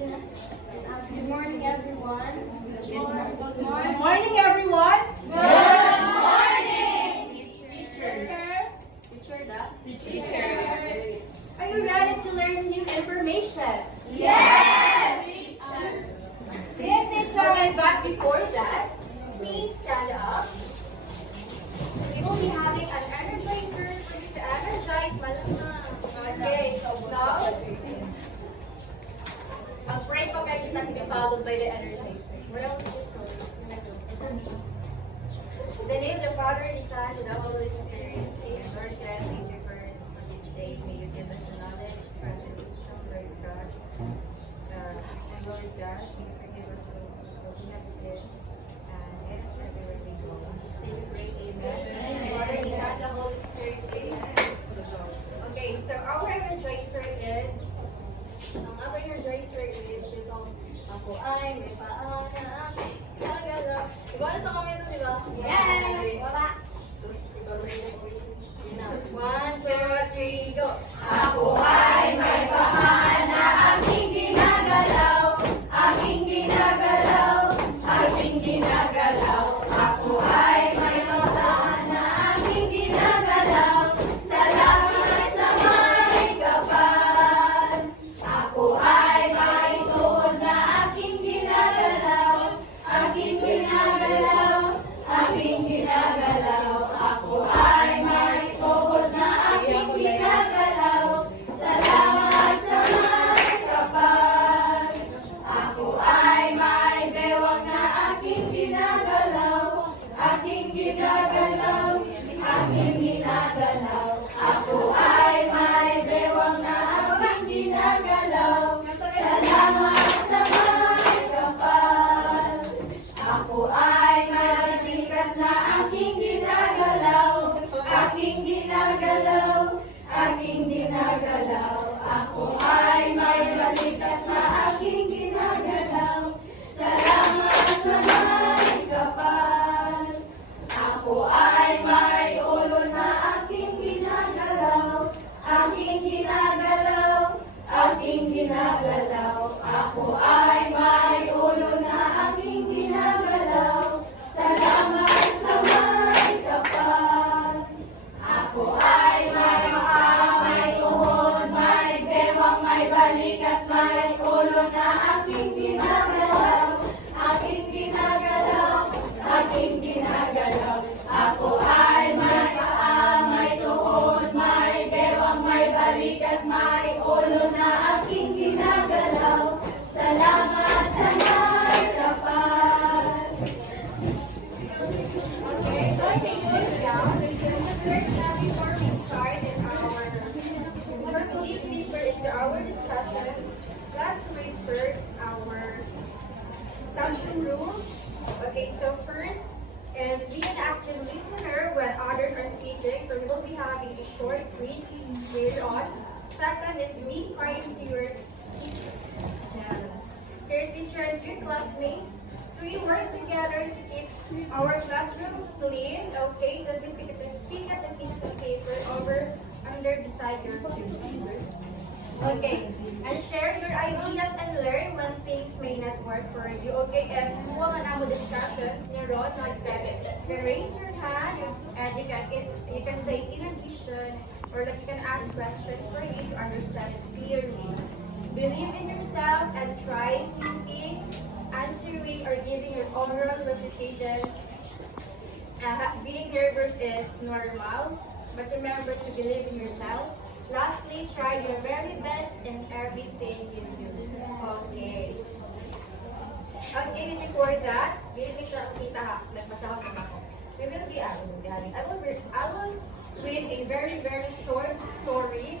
Good morning, everyone. Good morning, everyone. Good morning. Teacher. Are you ready to learn new information? Yes. Yes, teacher. But before that, please stand up. We will be having an energizer for you to energize malamang. Okay, so now, mag-pray pa kayo kita to be followed by the energizer. What else? In the name of the Father, and the Son, and the Holy Spirit. Amen. Lord God, thank you for this day. May you give us the knowledge, strength, and wisdom, Lord God. And Lord God, may you forgive us for what we have sinned. And let us everywhere we go. Stay we pray. Amen. Father, the Son, the Holy Spirit. Amen. Okay, so our energizer is, ang ating energizer is itong ako ay may paa na gagalaw. Diba na sa comment di ba? Yes! Okay, wala. So, ikaw rin na. 1, 2, 3, go! Ako ay may paa na aking ginagalaw, aking ginagalaw, aking ginagalaw. Ako ay may paa na aking ginagalaw, salamat sa may kapal. Ako ay may tuhod na aking ginagalaw, aking ginagalaw, aking ginagalaw. Ako ay may tuhod na aking ginagalaw, salamat sa may kapal. Ako ay may bewang na aking ginagalaw, aking ginagalaw, aking ginagalaw. Ako ay may bewang na aking ginagalaw, salamat sa may kapal. Ako ay may balikat na aking ginagalaw, aking ginagalaw, aking ginagalaw. Ako ay may balikat na aking ginagalaw, salamat sa may kapal. Ako ay may ulo na aking ginagalaw, aking ginagalaw, aking ginagalaw. Ako ay may ulo na aking ginagalaw, salamat sa may kapal. Ako ay may paa, may tuhod, may bewang, may balikat, may ulo na aking ginagalaw, aking ginagalaw, aking ginagalaw. Ako ay may paa, may tuhod, may bewang, may balikat, may ulo na aking ginagalaw, salamat sa may kapal. Okay, good job. Before we start in our, to dig deeper into our discussions, let's read first our classroom rules. Okay, so first is be an active listener when others are speaking. So we will be having a short quiz later on. Second is be kind to your teacher. Your teacher and to your classmates. 3, work together to keep our classroom clean. Okay, so this pick at the piece of paper over under beside your computer. Okay, and share your ideas and learn when things may not work for you. Okay, if you want our discussions, Neron, you can raise your hand and you can say in addition, or like you can ask questions for you to understand it clearly. Believe in yourself and try new things. Answering or giving your oral recitations. Being nervous is normal, but remember to believe in yourself. Lastly, try your very best in everything you do. Okay. Okay, before that, give me siya kita ha. Nagpasahod na ako. We will be having. I will read a very, very short story.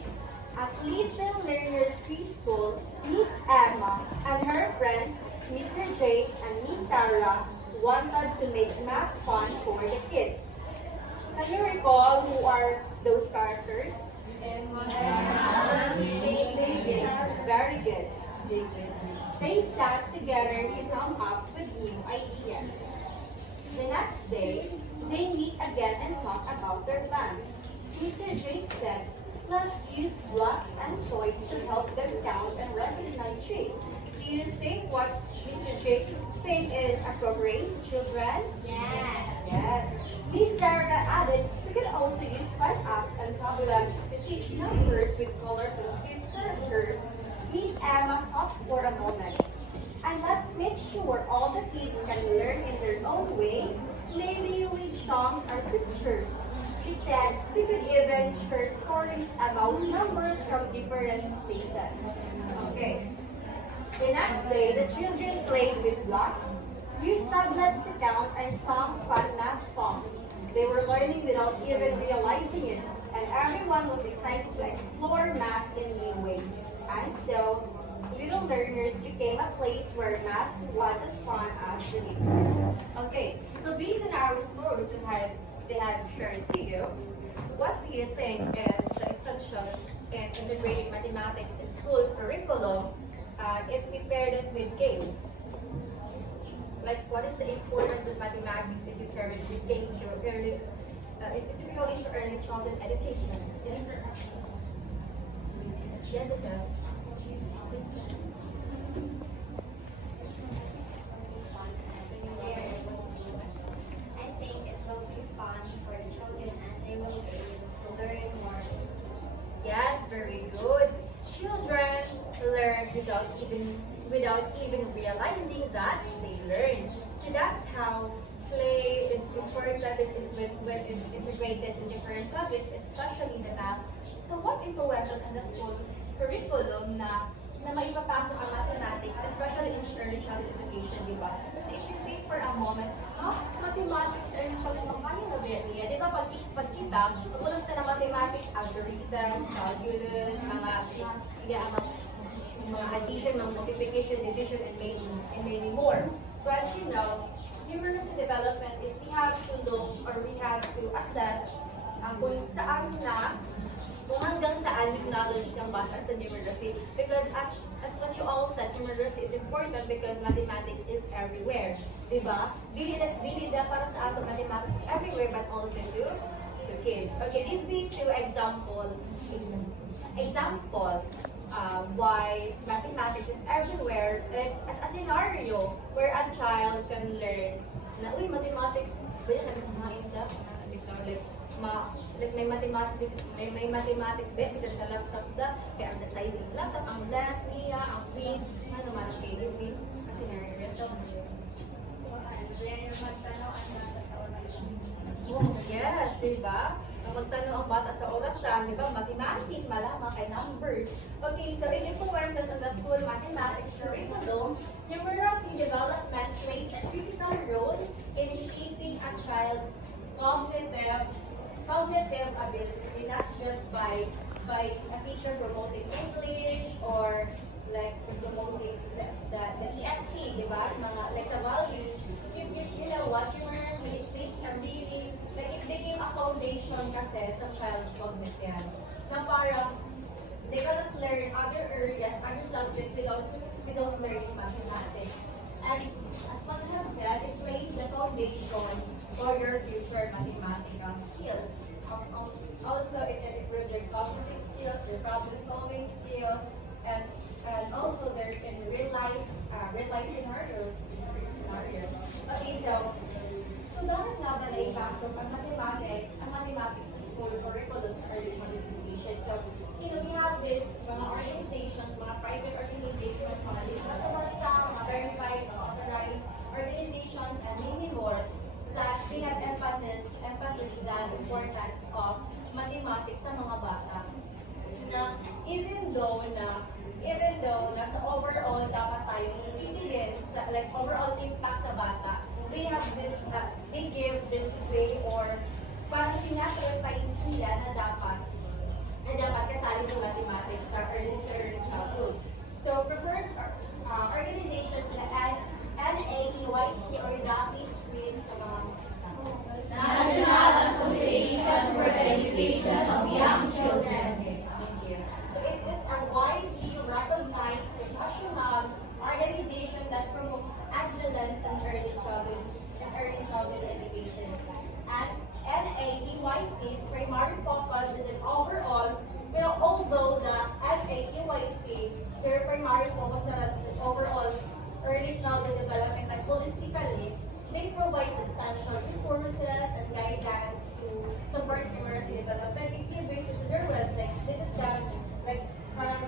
At Little Learners Preschool, Miss Emma and her friends, Mr. Jake and Miss Sarah, wanted to make math fun for the kids. Can you recall who are those characters? Jake. Very good. Jake. They sat together to come up with new ideas. The next day, they meet again and talk about their plans. Mr. Jake said, let's use blocks and toys to help them count and recognize shapes. you think what Mr. Jake think is appropriate to children? Yes. Yes. Miss Sarah added, we can also use fun apps and tablets to teach numbers with colors and cute characters. Miss Emma thought for a moment. And let's make sure all the kids can learn in their own way, maybe with songs or pictures. She said we could even share stories about numbers from different places. Okay. The next day, the children played with blocks, used tablets to count, and sang fun math songs. They were learning without even realizing it, and everyone was excited to explore math in new ways. And so, little learners became a place where math was as fun as the nature. Okay, so based on our stories that they have shared to you, what do you think is the essential in integrating mathematics in school curriculum if we paired it with games? Like, what is the importance of mathematics if we pair it with games to early, specifically to early childhood education? Yes? Yes, sir. I think it will be fun for the children and they will be able to learn more. Yes, very good. Children learn without even realizing that they learn. So that's how play important is when it's integrated in different subjects, especially the math. So what influences in the school curriculum na maipapasok ang mathematics, especially in early childhood education, di ba? Kasi if you think for a moment, mathematics, early childhood, ang kaya na niya, di ba? Pag kita, pagulong na ng mathematics, algorithms, calculus, mga addition, mga multiplication, division, and many more. But you know, numeracy development is we have to look or we have to assess kung saan na kung hanggang saan yung knowledge ng bata sa numeracy. Because as what you all said, numeracy is important because mathematics is everywhere. Diba? Dili na para sa ato mathematics is everywhere but also to kids. Okay, give me two example why mathematics is everywhere and as a scenario where a child can learn na, uy, mathematics, pwede na kasamahin na, like may mathematics bet bisa sa laptop da kaya ang sizing laptop ang length niya ang width ano man ang kailangan kasi na-resolve Magtanong ang bata sa orasan. yes, diba? Magtanong ang bata sa orasan, diba? Mathematics, malaman kay numbers. Okay, so it influences on the school mathematics curriculum. Numeracy development plays a critical role in shaping a child's cognitive ability, not just by a teacher promoting English or like promoting the ESP, di ba? Mga like the values. You know what? Numeracy, it plays a really, like it became a foundation kasi sa child's cognitive. Na parang, they cannot learn other areas, other subjects without learning mathematics. And as what I have said, it plays the foundation for your future mathematical skills. Also, it improves their cognitive skills, their problem-solving skills, and also their in real life scenarios. Okay, so bakit nga ba naipasok ang mathematics sa school curriculum sa early childhood education? So, you know, we have this mga organizations, mga private organizations, mga lista sa basta, mga verified, mga authorized organizations, and many more that they have emphasis the importance of mathematics sa mga bata. Na even though na sa overall dapat tayong titigin sa like overall impact sa bata, they have this they give this way or parang pinaprioritize nila na dapat kasali sa mathematics sa early childhood. So prefers organizations na NAEYC or DAPI screen sa mga National Association for the Education of Young Children. Thank you. So it is a widely recognized professional organization that promotes excellence in early childhood education. And NAEYC's primary focus is an overall, although the NAEYC, their primary focus is an overall support numeracy development, if you visit their website, this is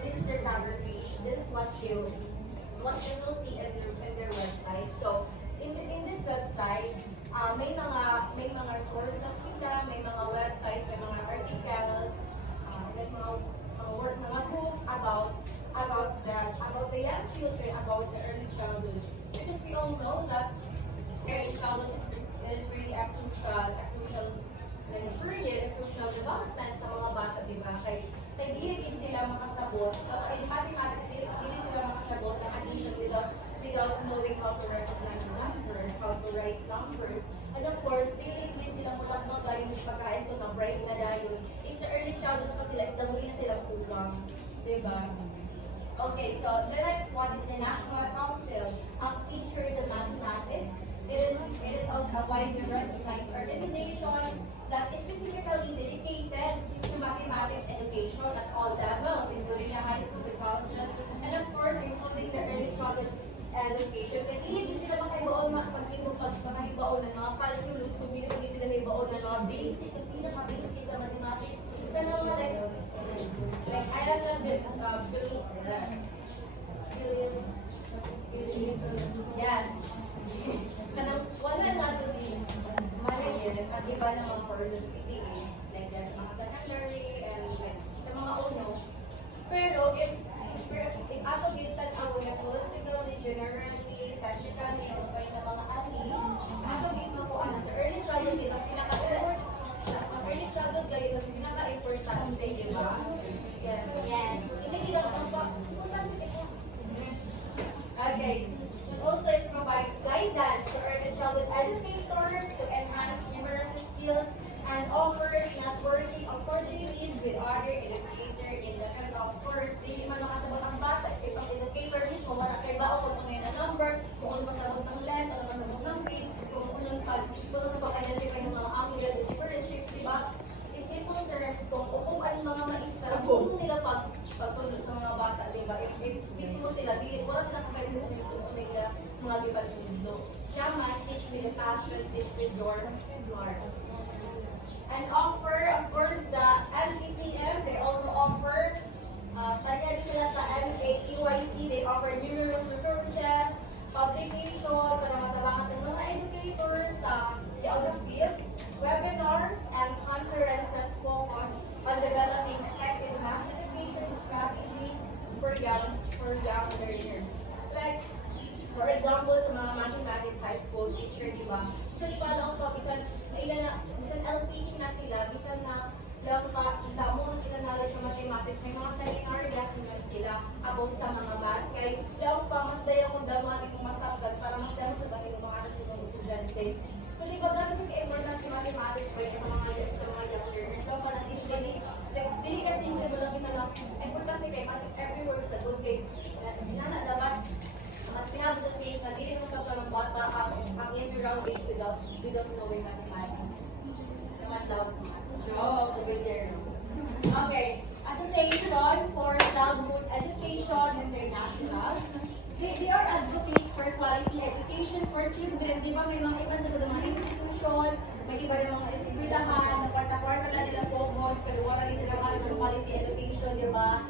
this is their cover page. This is what you will see in their website. So in this website, may mga resources sila, may mga websites, may mga articles, like mga books about the young children, about the early childhood. Because we all know that early childhood is really a crucial period, a crucial development sa mga bata, di ba? Kay dili din sila makasabot, in mathematics, dili sila makasabot ng addition without knowing how to recognize numbers, how to write numbers. And of course, dili din sila mulatno dahil sa pagkain na bright na dahil. If sa early childhood pa sila, sa muli na sila kulang, di ba? Okay, so the next one is the National Council of Teachers in Mathematics. It is also a widely recognized organization that is specifically dedicated to mathematics education at all levels, including the high school, the colleges, and of course, including the early childhood education. Kaya hindi sila makahibaon ng mga calculus, kung hindi sila hibaon ng mga basic, kung pinaka-basic sa mathematics. Tanong na like I have learned this yes. Kanang wala na ito din manager at iba na mga sources CTA, like that, mga secondary and like sa mga uno. Pero if ako gitan ako na politically, generally, technically, o pa na mga ali, ako gitma ko sa early childhood dito, early childhood kayo, mas pinaka-importante, di ba? Yes. Yes. Hindi dito ang okay. Also, it provides guidance to early childhood educators to enhance numeracy skills and offers networking opportunities with other educators in the field. Of course, di man makasabot ang bata, ibang educator mismo, wala kayo ba o kung may na number, kung ano masabot ng length, ano masabot ng width, kung ano pag-identify ng mga angle, the different shapes, di ba? In simple terms, kung upuan mga maestra, kung nila pagtulog sa mga bata, di ba? If mismo sila, wala silang kakaroon yung tulong nila mga gibal mundo. Kaya teach with the passion, teach with your heart. And offer, of course, the MCTM, they also offer, talyan sila sa MAEYC, they offer numerous resources, publication, para matabangan ng mga educators sa the other field, webinars, and conferences focused on developing effective math education strategies for young learners. Like, for example, sa mga mathematics high school teacher, di ba? So, di ba lang po, bisan LPE na sila, bisan na lang damo na knowledge sa mathematics, may mga seminar document sila about sa mga math. Kaya lang pa, mas dayo kung damuhan kung masabdag para mas dayo sa bagay ng mga anak sa mga estudyante. So, di ba gano'n ka-important sa mathematics ba sa mga young learners? So, parang dili kasi hindi mo lang kita lang, importante kayo, mathematics everywhere sa good way. Inana dapat, at we have the ways na dili mo sa parang bata ang yes around ways without knowing mathematics. Naman daw. Joke, the good zero. Okay, Association for Childhood Education International. They are advocates for quality education for children. Di ba may mga iba sa mga institution, may iba ng mga eskwelahan, na kwarta-kwarta na nila focus, pero wala rin sila mga ng quality education, di ba?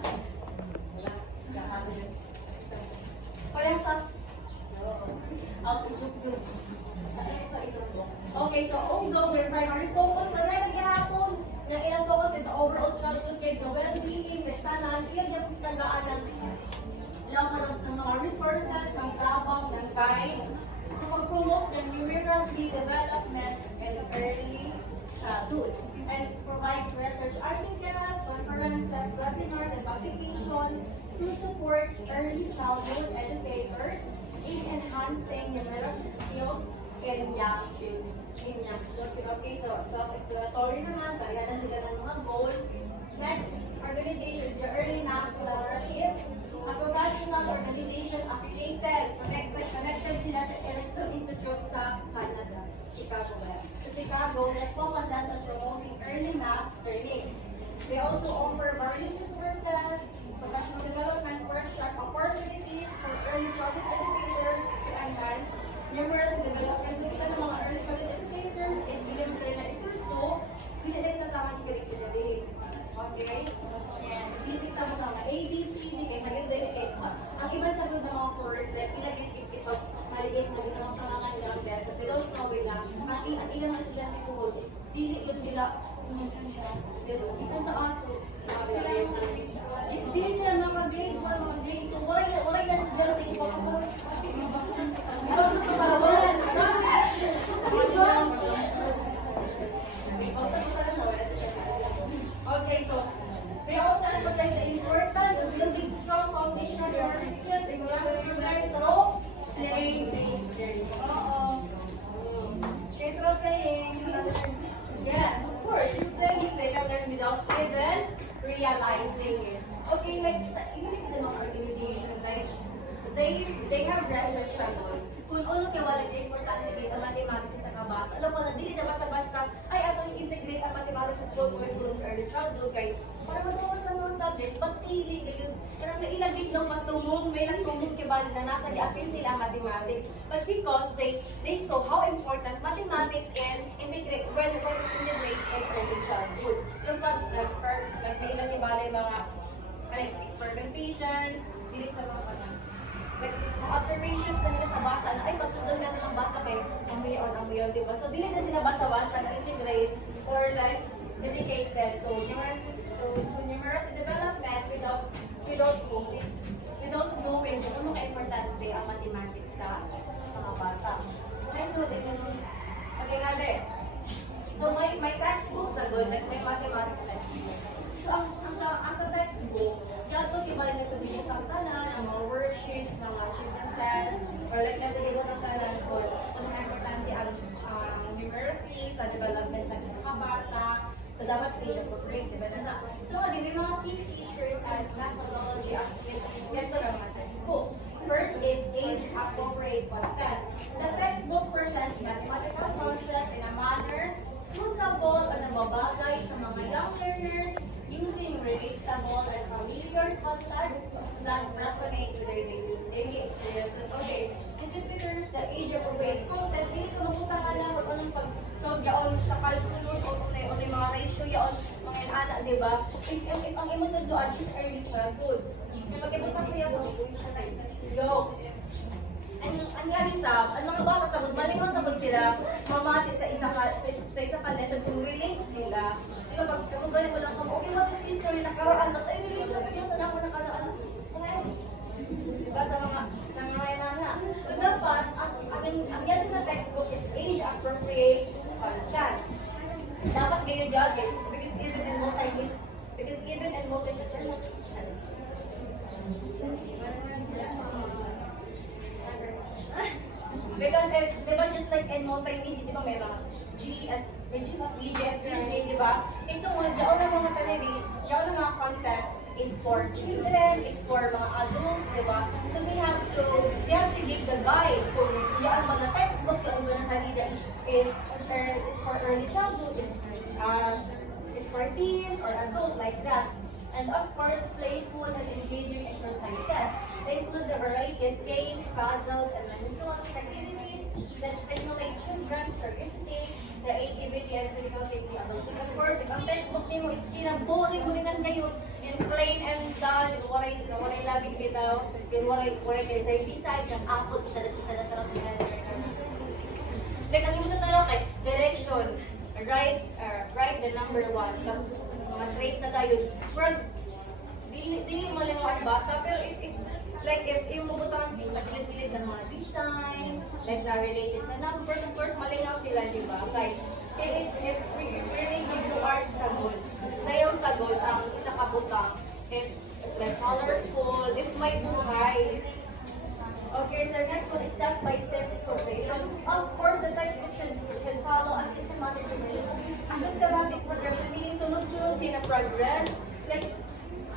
Kaya sa... Okay, so although their primary focus na rin naghihapon, na ilang focus is overall childhood care, the well-being, with tanan, iyan yung tagaan ng mga resources, ng tabang, ng guide, to promote the numeracy development and early childhood, and provides research articles, conferences, webinars, and publication to support early childhood educators in enhancing numeracy skills in young children. Okay, so self-explanatory naman, parihan na sila ng mga goals. Next, organization is the Early Math Collaborative, a professional organization affiliated, connected sila sa Erickson Institute sa Canada, Chicago. Sa Chicago, that focuses on promoting early math learning. They also offer various resources, professional development workshop opportunities for early childhood educators to enhance numeracy development. Kita ng mga early childhood educators, hindi naman kayo na i-pursue Hindi na nagtataman siya dito na din. Okay? Yan. Hindi kita mo sama. A, B, C, D, kaya sa'yo delicate sa. Ang ibang sagot ng mga course, like, pinag-give ito, maliit na ginawang pangangan niya ang test. They don't know it lang. Ang ilang mga estudyante ko is, dili yun sila, ito sa ato. Hindi sila maka-grade 1, maka-grade 2. Waray na sa dyan, hindi ko pa ito gusto para wala. Okay, so we also emphasize the importance of building strong foundation of your skills in order to learn through play-based learning. Okay, through playing. Yes, of course. You play, they can learn without even realizing it. Okay, like even in the organization, like they have research about kung ano kaya wala na importante dito mathematics sa kabata. Alam mo na, dili na basta-basta, ay atong i-integrate ang mathematics sa school curriculum sa early childhood kay para matawag ng mga subjects, pagpili kayo, parang may ilagay ng matungong, may latungong kibali na nasa di-appeal nila ang mathematics. But because they saw how important mathematics and integrate, when integrate in early childhood. Yung pag, like may ilang kibali mga like experimentations, dili sa mga like observations na nila sa bata na ay pagtudol na ng bata kay amuyon, diba? So dili na sila basta-basta na-integrate or like dedicated to numeracy development without knowing kung ano ka-importante ang mathematics sa mga bata. Okay, so okay nga de. So may textbook sa good, like may mathematics textbook. So ang sa textbook, yato kibalik na ito dito ang tanan, ang mga worksheets, mga children tests, or like natin dito ang tanan kung ano importante ang numeracy sa development ng isang kabata. So dapat siya appropriate, diba na? So may mga key features and methodology activity yato ng mga textbook. First is age-appropriate content. The textbook presents mathematical concepts in a manner suitable o nababagay sa mga young learners using relatable and familiar concepts that resonate with their daily experiences. Okay, in simple terms, the age-appropriate content, hindi ka mabuta ka lang kung anong pag-solve yaon sa calculus o kung yung mga ratio yaon, mga anak, di ba? If ang imutuduan is early childhood. Kapag imutan ko yung joke. Ang galisap, ang mga bata sabot, malingaw sabot sila, mamati sa isa ka lesson kung relate sila. Di ba, pag galing mo lang kamo, okay, what is history, nakaraan, tapos ay relate sa video, tanda ko nakaraan. Diba, sa mga inana. So dapat, ang yan na textbook is age-appropriate content. Dapat kayo judge it, because even in multi-literature, because di ba just like in multimedia, di ba may mga EGS, di ba? Ito mo, diyan na mga talabi, diyan na mga content is for children, is for mga adults, di ba? So they have to give the guide kung yan mga textbook, yung ba na salida is for early childhood, is for teens or adult like that. And of course, playful and engaging exercises. They include a variety of games, puzzles, and manipulative activities that stimulate children's curiosity, creativity, and critical thinking abilities. Of course, if ang textbook nimo is boring mo rin ngayon, in plain and dull, waray labing bitaw, waray kayo sa besides, ang apple, isa na tarap na like, ang yung natalo kay direction, write the number 1, tapos mga trace na tayo. Pero, dili mo lang ang bata, pero if yung mabutangan sila, gilid-gilid ng mga design, like na related sa numbers, of course, malinaw sila, di ba? Like, if we really give you art sagot, na yung sagot ang isa kabutang, if like colorful, if may buhay. Okay, so next one is step-by-step progression. Of course, the textbook should follow a systematic progression. A systematic progression, meaning sunod-sunod sila progress. Like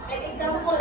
example,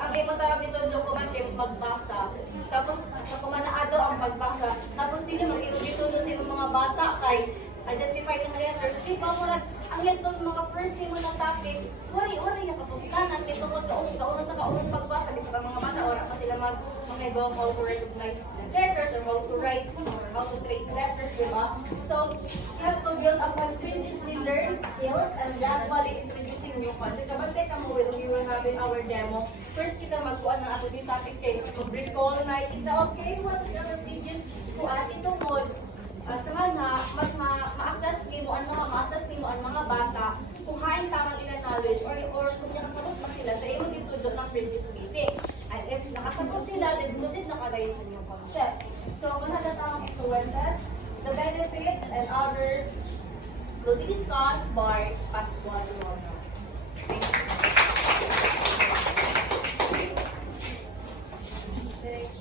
ang imatawag nito document yung pagbasa. Tapos, sa kumanaado ang pagbasa. Tapos, sino mag-irugito sa mga bata kay identify ng letters. Di ba, murag, ang itong mga first name mo ng topic, wari nga kapustanan, ito ko kaunan sa kaunan pagbasa, bisa pa mga bata, wala pa sila mag-go how to recognize letters or how to write or how to trace letters, di ba? So, you have to build upon previously learned skills and gradually introducing new concepts. Kapag teka mo, when we will have in our demo, first kita magkuhan ng ato yung topic kayo, mag-recall na kita, okay, what is our previous kuhan, ito mo, sama na, ma-assess mo ang mga bata kung hain tama nila knowledge or kung nakasabot pa sila sa iyong ditudot ng previous meeting. And if nakasabot sila, then proceed na kadayon sa new concepts. So, kung natatawang influences, the benefits and others will be discussed by Pat Guadalupe. Thank you.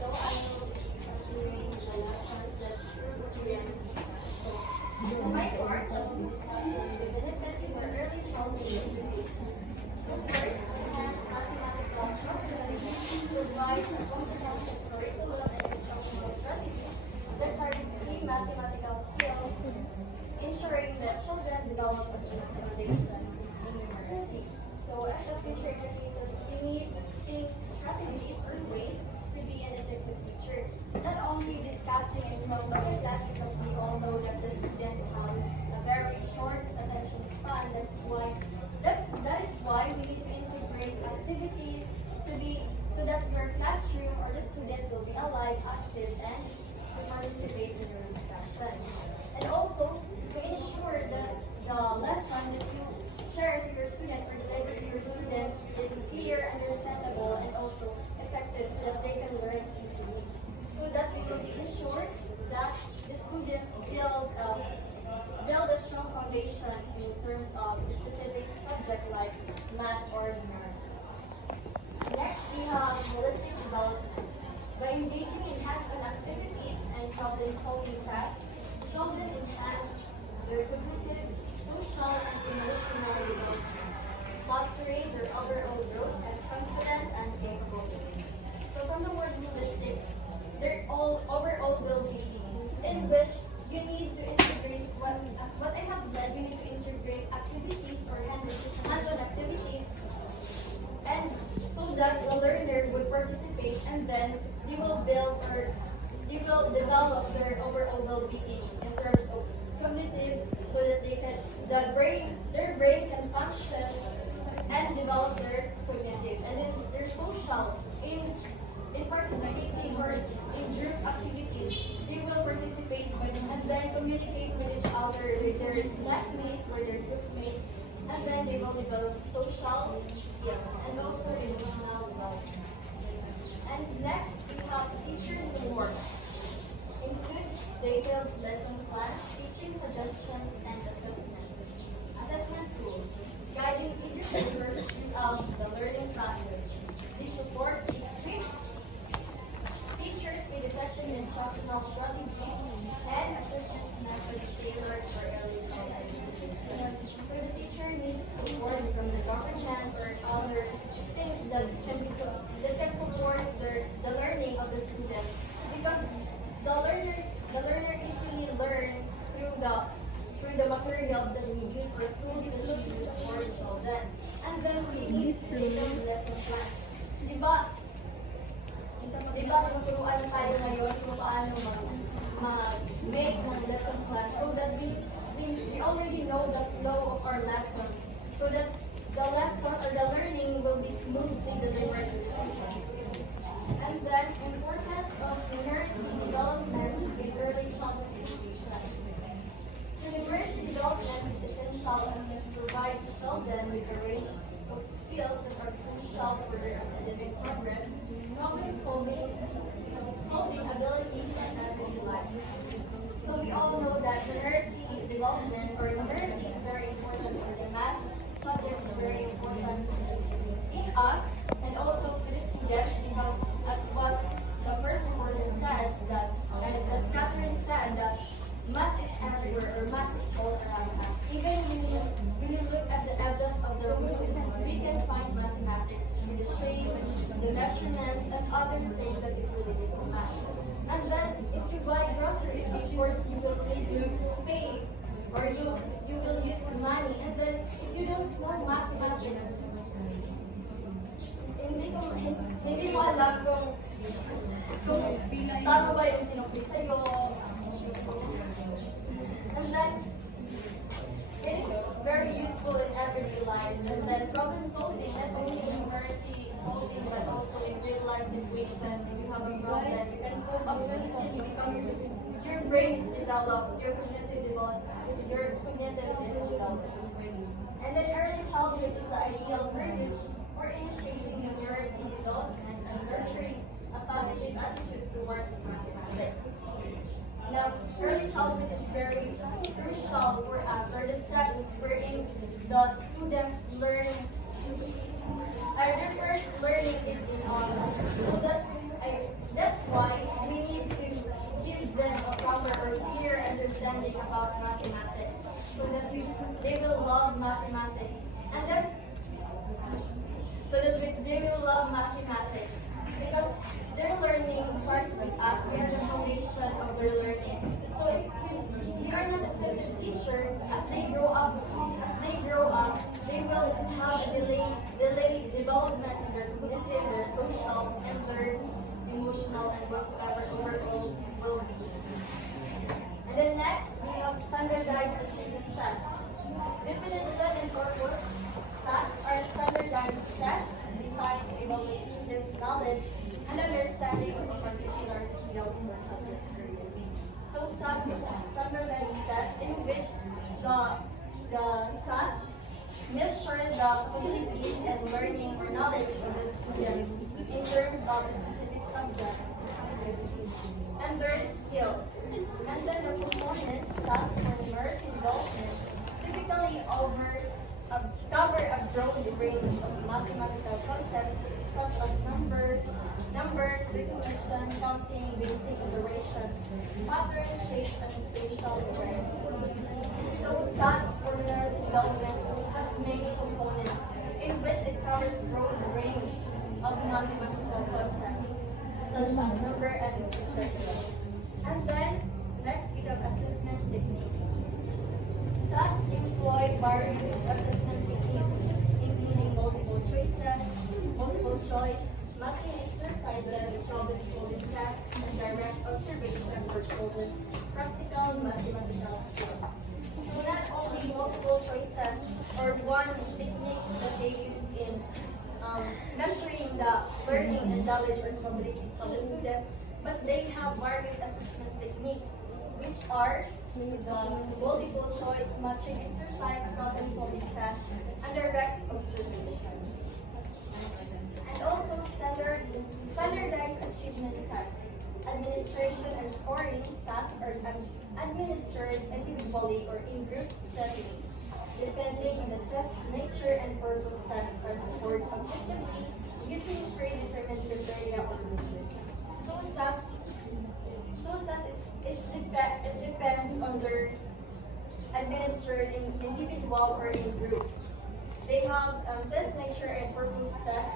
So, I will continuing the lessons that students so, my part, I will be discussing the benefits for early childhood education. So first, enhanced mathematical proficiency provides a comprehensive curriculum and instructional strategies that target key mathematical skills, ensuring that children develop a strong foundation in numeracy. So as a future educators, we need to think strategies or ways to be an effective teacher. Not only discussing in the class because we all know that the students have a very short attention span. That is why we need to integrate activities to be so that your classroom or the students will be alive, active, and to participate in the discussion. And also to ensure that the lesson that you share to your students or deliver to your students is clear, understandable, and also effective so that they can learn easily. So that we will be ensured that the students build a strong foundation in terms of a specific subject like math or numeracy. Next, we have holistic development. By engaging in hands-on activities and problem-solving tasks, children enhance their cognitive, social, and emotional development, fostering their overall growth as confident and capable beings. So from the word holistic, their overall well-being, in which you need to integrate what I have said, you need to integrate activities or hands-on activities, and so that the learner would participate, and then they will develop their overall well-being in terms of cognitive, so that their brain can function and develop their cognitive, and then their social in participating or in group activities. They will participate and then communicate with each other, with their classmates or their group mates, and then they will develop social skills and also emotional development. And next, we have teacher support. Includes detailed lesson plans, teaching suggestions, and assessments. Assessment tools, guiding each learner throughout the learning process. This supports equips teachers with effective instructional strategies and assessment methods tailored for early childhood education. So the teacher needs support from the government or other things that can support the learning of the students, because the learner easily learn through the materials that we use or tools that we use for the children. And then we need detailed lesson plans. Diba, tuturuan tayo ngayon kung paano mag-make ng lesson plan so that we already know the flow of our lessons, so that the lesson or the learning will be smoothly delivered to the students. And then, importance of numeracy development in early childhood education. So numeracy development is essential as it provides children with a range of skills that are crucial for their academic progress, problem-solving abilities, and everyday life. So we all know that numeracy development or numeracy is very important for the math subject, is very important in us and also to the students, because as what the first reporter says that Catherine said that math is everywhere or math is all around us. Even when you look at the edges of the rooms, we can find mathematics in the shapes, the measurements, and other things that is related to math. And then, if you buy groceries, of course, you will need to pay or you will use money. And then, if you don't know mathematics, hindi mo alam kung tama ba yung sinukli sa'yo. And then, it is very useful in everyday life. And then problem solving, not only in numeracy solving, but also in real life situations. If you have a problem, you can cope up easily because your brain is developed, your cognitive is developed. And then early childhood is the ideal period for initiating numeracy development and nurturing a positive attitude towards mathematics. Now, early childhood is very crucial for us, or the steps wherein the students learn. Their first learning is in us, so that's why we need to give them a proper or clear understanding about mathematics, so that they will love mathematics, and they will love mathematics because their learning starts with us. We are the foundation of their learning. So if we are not a effective teacher, as they grow up, they will have delayed development in their cognitive, their social, and their emotional, and whatsoever overall well-being. And then next, we have standardized achievement tests. Definition and purpose. SATs are standardized tests designed to evaluate students' knowledge and understanding of a particular skills or subject areas. So SATs is a standardized test in which the SATs measure the abilities and learning or knowledge of the students in terms of specific subjects and their skills. And then the components SATs for numeracy development typically cover a broad range of mathematical concepts such as number recognition, counting, basic operations, pattern, shapes, and spatial awareness. So SATs for numeracy development has many components in which it covers a broad range of mathematical concepts such as number and literature. And then next we have assessment techniques. SATs employ various assessment techniques, including multiple choice, matching exercises, problem-solving tests, and direct observation for children's practical mathematical skills. So not only multiple choices or one techniques that they use in measuring the learning and knowledge or abilities of the students, but they have various assessment techniques, which are the multiple choice, matching exercise, problem-solving test, and direct observation. And also standardized achievement tests. Administration and scoring SATs are administered individually or in group settings. Depending on the test nature and purpose, tests are scored objectively using predetermined criteria or measures. So SATs it depends on their administered in individual or in group. They have test nature and purpose test.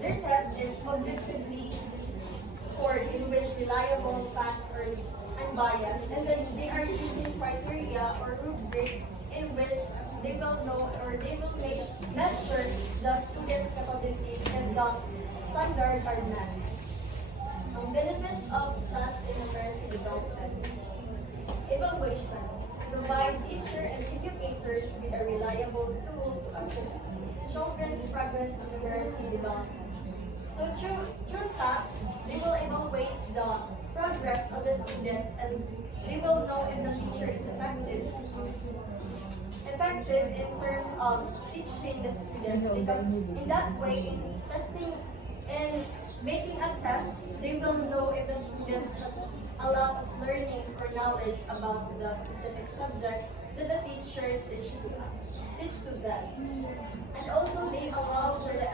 Their test is objectively scored in which reliable, fact, or unbiased, and then they are using criteria or rubrics in which they will know or they will measure the students' capabilities and the standards are met. Benefits of SATs in numeracy development. Evaluation. Provide teacher and educators with a reliable tool to assess children's progress in numeracy development. So through SATs, they will evaluate the progress of the students and they will know if the teacher is effective in terms of teaching the students, because in that way, in testing and making a test, they will know if the students has a lot of learnings or knowledge about the specific subject that the teacher teach to them. And also they allow for the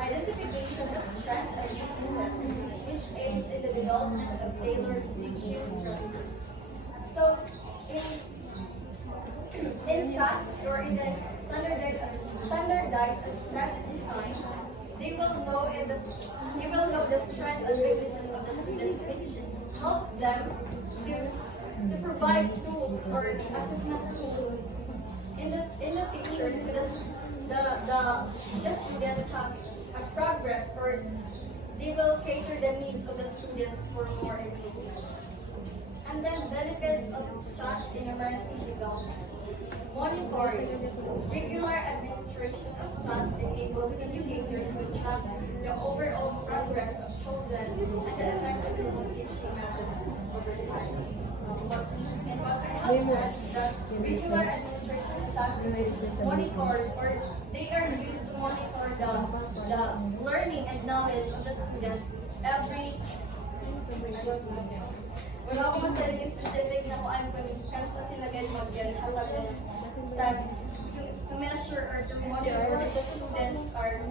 identification of strengths and weaknesses, which aids in the development of tailored teaching strategies. So in SATs or in the standardized test design, they will know the strengths and weaknesses of the students, which help them to provide tools or assessment tools in the teachers so that the students has a progress, or they will cater the needs of the students for more improvement. And then benefits of SATs in emergency development. Monitoring. Regular administration of SATs enables educators to track the overall progress of children and the effectiveness of teaching methods over time. And what I have said, that regular administration of SATs is monitored, or they are used to monitor the learning and knowledge of the students every, wala akong masaling specific na kung ano sa sinagay mag-yan halagang test to measure or to monitor if the students are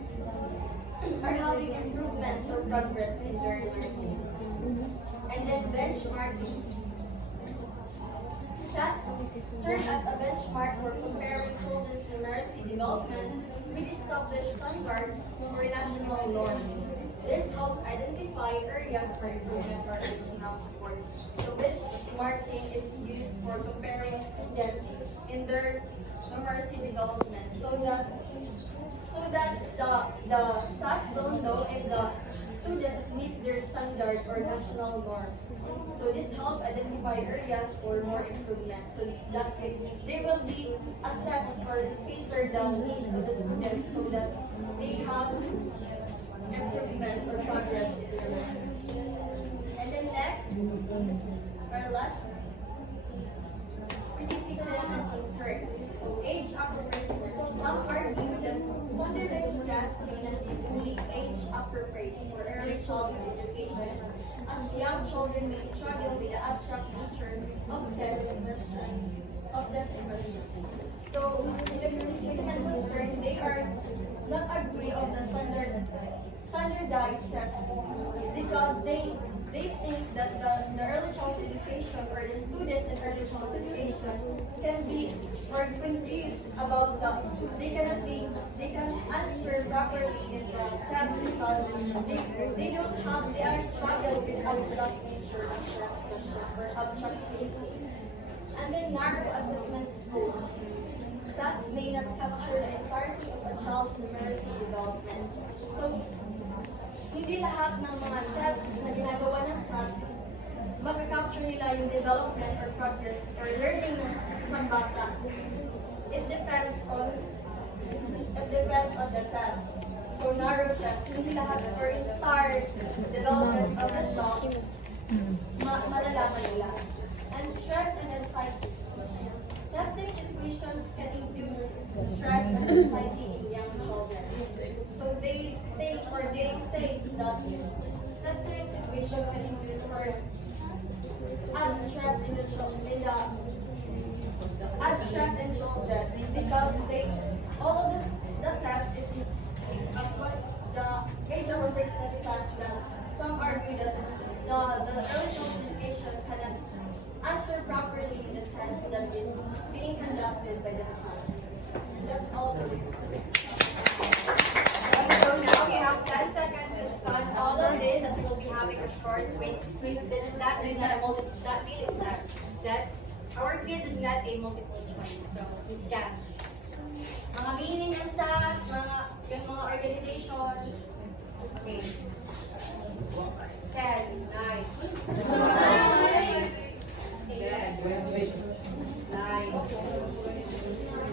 having improvements or progress in their learning. And then benchmarking. SATs serve as a benchmark for comparing children's numeracy development with established standards or national norms. This helps identify areas for improvement or additional support. So benchmarking is used for comparing students in their numeracy development so that the SATs will know if the students meet their standard or national norms. So this helps identify areas for more improvement. So that they will be assessed or cater the needs of the students so that they have improvement or progress in their learning. And then next, or last, criticism and concerns. So age appropriateness. Some argue that standardized tests may not be fully age appropriate for early childhood education, as young children may struggle with the abstract nature of tests and questions. So in the criticism and concern, they are not agree on the standardized test because they think that the early childhood education or the students in early childhood education can be or confused about they can answer properly in the test because they are struggling with abstract nature of test questions or abstract thinking. And then narrow assessment scope. SATs may not capture the entirety of a child's numeracy development. So, hindi lahat ng mga tests na ginagawa ng SATs, makakapture nila yung development or progress or learning ng isang bata. It depends on the test. So, narrow test, hindi lahat or entire development of the child, malalaman nila. And stress and anxiety. Testing situations can induce stress and anxiety in young children. So they think or they say that testing situation can induce or add stress in the children, because all of the test is as what the age appropriateness says that some argue that the early childhood education cannot answer properly the test that is being conducted by the SATs. And that's all for you. So now we have 10 seconds to start all of this, as we will be having a short quiz. That is not a our quiz is not a multiple choice, so we can. Mga meaning ng SAT, yung mga organization. Okay. 10, 9. 9,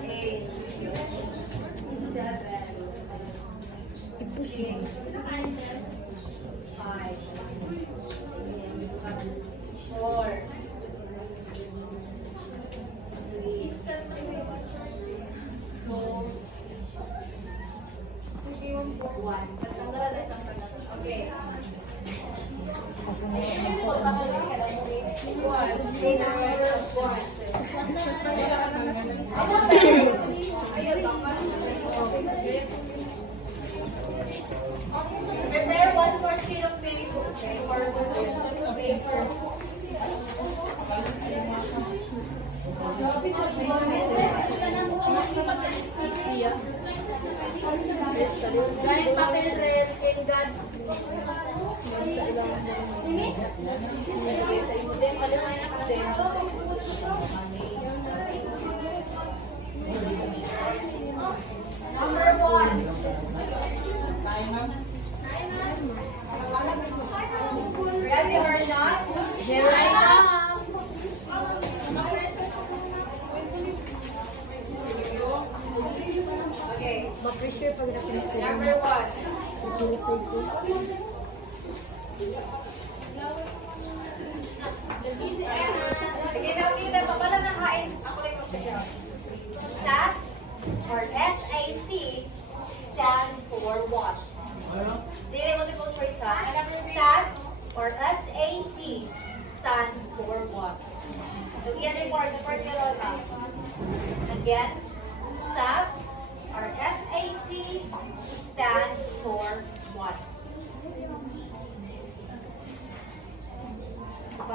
8, 7, 6, 5, 4, 3, 2, 1. Okay. Prepare one more sheet of paper, okay? Or one more sheet of paper. Dahil papel red, pinggan. Number 1. Ready or not? Here I come. Okay. Number 1. Sige na, Mina. Papala na kain. Ako lang magsasabi. SATs or SAT stand for what? Dili multiple choice ha. SAT or SAT stand for what? So, iyan report ka Rona. Again, SAT or SAT stand for what? 5,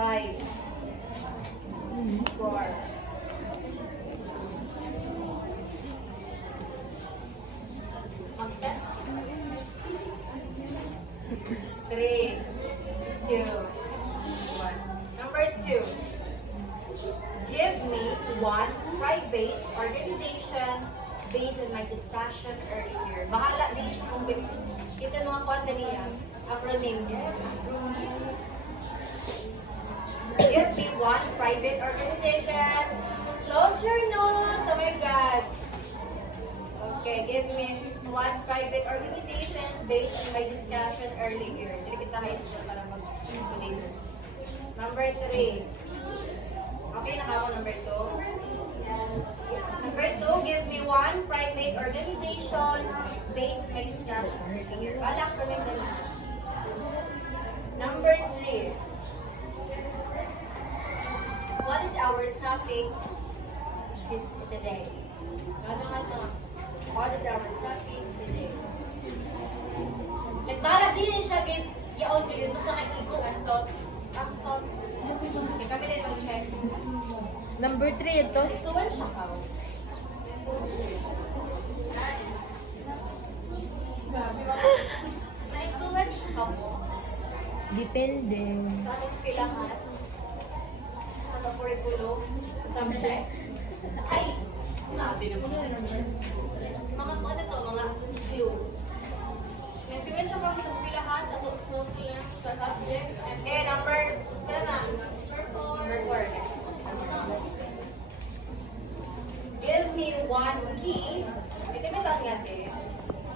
4, 3, 2, 1. Number 2. Give me one private organization based on my discussion earlier. Bahala din siya kung ito mga kwanta niya. Acronym. Yes, acronym. Give me one private organization. Close your notes. Oh my God. Okay, give me one private organization based on my discussion earlier. Dili kita high school para mag-sulit. Number 3. Okay, nakako number 2. Number 2, give me one private organization based on my discussion earlier. Balak ko rin na. Number 3. What is our topic today? What is our topic today? Nagbalak din siya yaon kayo sa kakikong ato. Kami din mag-check. Number 3 ito. Tuwan siya ka. Na-influence siya ka mo. Depende. Sa eskelahan. Sa curriculum. Sa subject. Ay! Nabi na po. Mga ano to, mga clue. Na-influence siya ka mo sa eskelahan, sa curriculum, sa subject. Okay, number 4. Give me one key. Ito may tanong natin.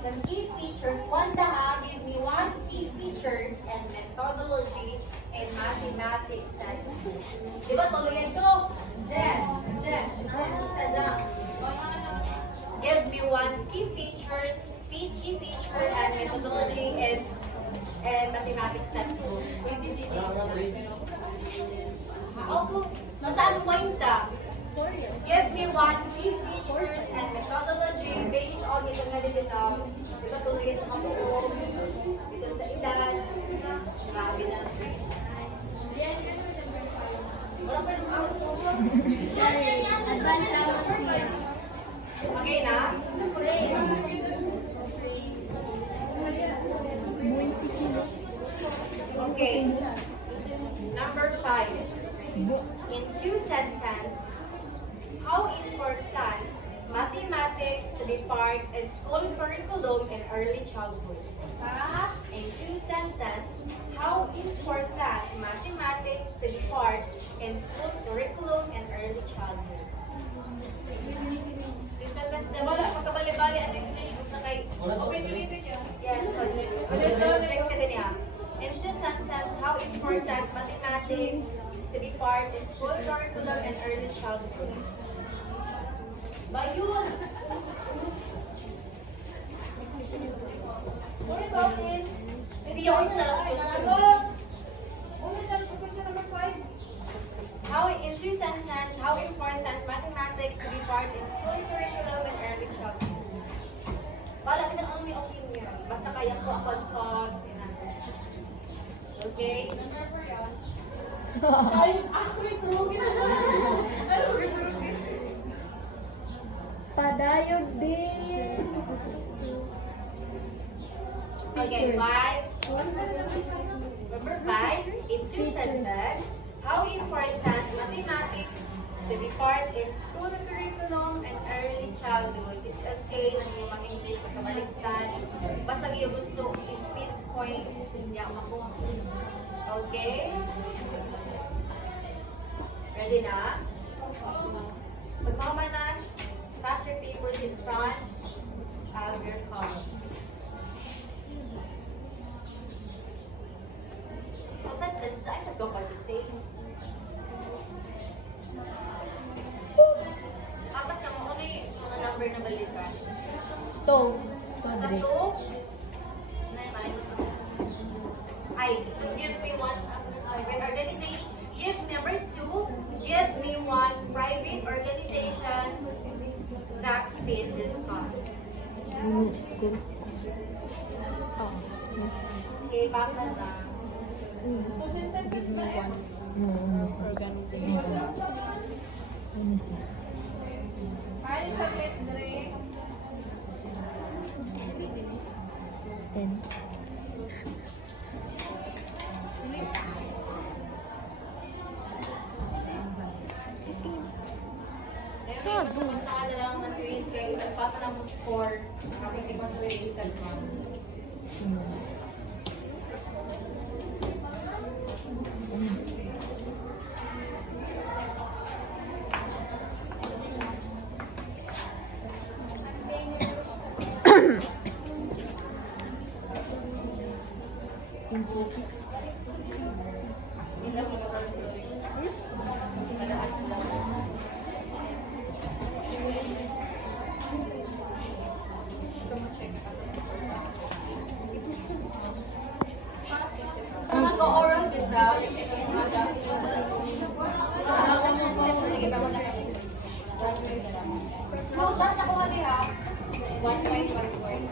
The key features, give me one key features and methodology in mathematics textbook. Di ba tuloy ito? Isa na. Give me one key feature and methodology in mathematics textbook. Okay. Nasaan pointa? Give me one key features and methodology based on ito na din ito. Diba tuloy ito kabuo. Dito sa edad. Grabe na. Okay na? Okay. Number 5. In 2 sentences, how important mathematics to be part in school curriculum in early childhood? In 2 sentences, how important mathematics to be part in school curriculum in early childhood? 2 sentences na wala, pagkabali-bali at English, gusto kay... Open yung reading niya? Yes, check ka din niya. In 2 sentences, how important mathematics to be part in school curriculum and early childhood? Bayun! Where go, Kim? Hindi ako na lang question. Question number 5. How, in 2 sentences, how important mathematics to be part in school curriculum and early childhood? Bala ko ang may opinion. Basta kaya ko pag-pag. Okay? Number 4 yun. Ay, ako ito. Padayog din. Okay, 5. Number 5, in two sentences, how important mathematics to be part in school curriculum and early childhood. It's okay na yung mga English magkabaligtad. Basta yung gusto i-pinpoint niya ako. Okay? Ready na? Pagmama na, pass your papers in front of your column. Sentence na ay sa global to say. Tapos na mo, ano yung mga number na balikas? To. Sa Padre. 2, ay, to give me one private organization. Give me number 2, give me one private organization that fit this cost. Okay, basa na. Two sentences na eh. Ay, sa let's drink. 10. Ayun, mas basta ka na lang ng quiz kayo. Pasa lang mo score. Kapag ikaw sa registered mo. Hindi lang mag-consider. Tagaan lang. Kung mag-oral din sa sige ba mo na so, last ako nga diha 1.1 point